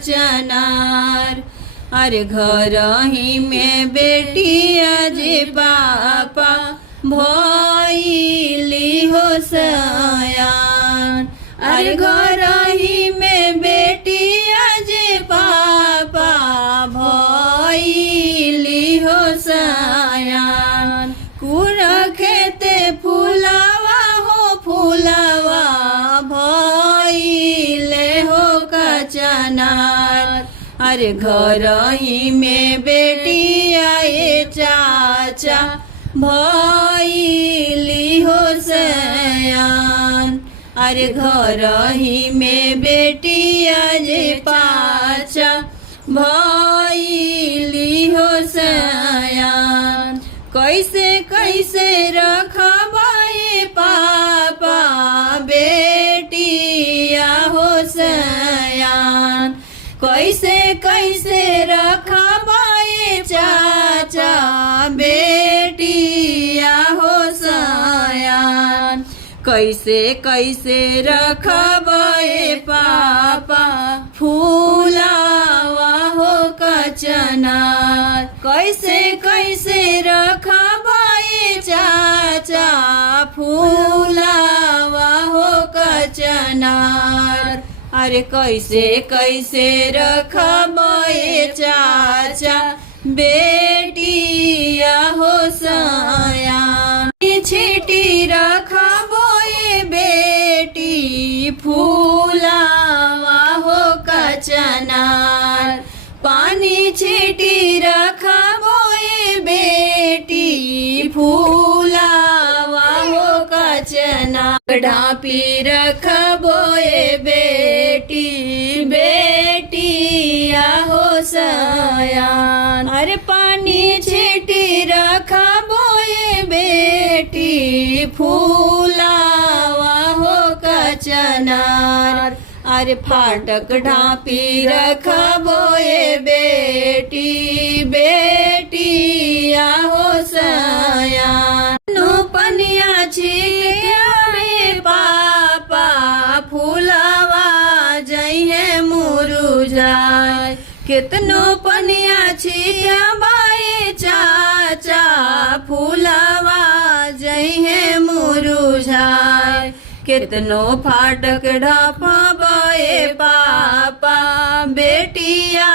चनार। अरे घर ही में बेटिया जे पापा भइली हो सयान। अरे घर ही में बेटिया जे पापा भइली हो सयान। कुरा खेते फुलावा हो फुलावा भइले हो कचनार। अरे घर ही में बेटिया ये चाचा भइली हो सयान। अरे घर ही में बेटिया जे पाचा भइली हो सयान। कैसे कैसे रखबाए पापा बेटिया हो सयान। कैसे कैसे रखबाए चाचा बेटिया हो सयान। कैसे कैसे रखबाए पापा फूलावा हो कचनार। कैसे कैसे रखबाए चाचा फूलावा हो कचनार। अरे कैसे कैसे रखबाए चाचा बेटिया हो सयान। छिटी रखबाए बेटी फूलावा हो कचनार। पानी छिटी रखबाए बेटी फूलावा हो कचनार। ढापी रखबाए बेटी बेटिया हो सयान। अरे पानी छिटी रखबाए बेटी फूलावा हो कचनार। अरे फाटक ढापी रखबाए बेटी बेटिया हो सयान। पनिया छिड़के पापा फूलावा जइहे मुरुझाए। कितनो पनिया छिड़बाए चाचा फूलावा जइहे मुरुझाए। कितनो फाटक ढापबाए पापा बेटिया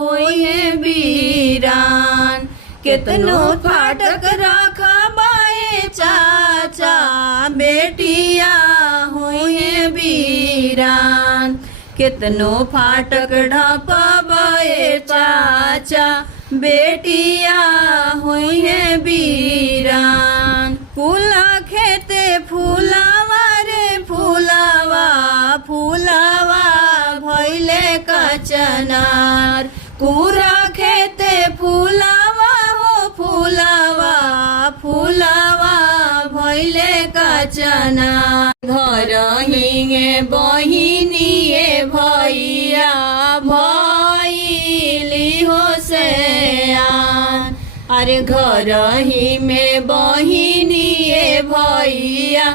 होइहे वीरान। कितनो फाटक रखबाए चाचा बेटिया होइहे वीरान। कितनो फाटक ढापबाए चाचा बेटिया होइहे वीरान। फूला खेते फूलावा रे फूलावा फूलावा भइले कचनार। कुरा खेते फूलावा हो फूलावा फूलावा भइले कचनार। घर हिंगे बहिनिए भैया भइली हो सयान। अरे घर ही में बहिनिए भैया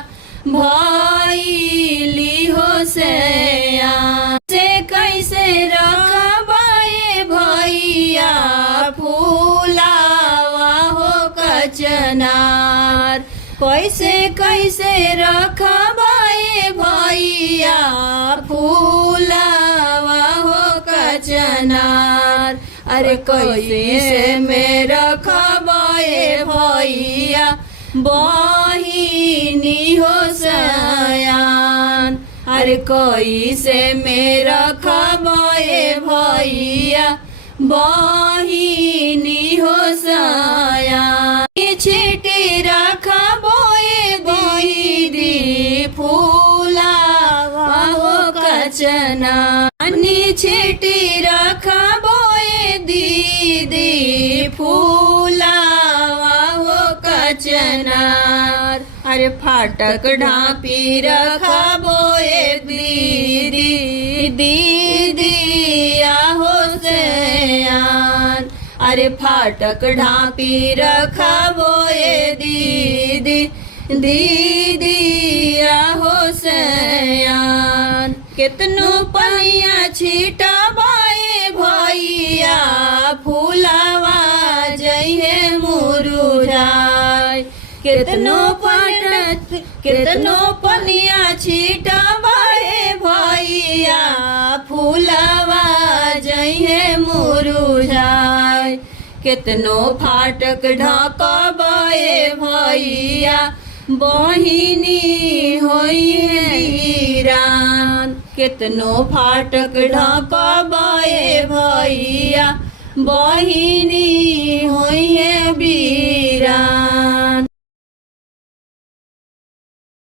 भइली हो सयान। से कैसे रखबाए भैया फूलावा हो कचनार। कैसे कैसे रखबाए भैया फूलावा हो कचनार। अरे कैसे में रखबाए भैया बहिनी हो सयान। अरे कैसे में रखबाए भैया बहिनी हो सयान। छिटी रखबाए दीदी फूलावा हो कचनार। छिटी रखबाए दीदी फूलावा हो कचनार। अरे फाटक ढापी रखबाए दीदी दीदिया हो सयान। अरे फाटक ढापी रखबाए दीदी दीदिया हो सयान। कितनो पनिया छिटबाए केतनो पनिया छिटबाए भैया फूलवा जइहे मुरुझाय केतनो फाटक ढकबाए भैया बहिनी होइहे वीरान केतनो फाटक ढकबाए भैया बहिनी होइहे वीरान।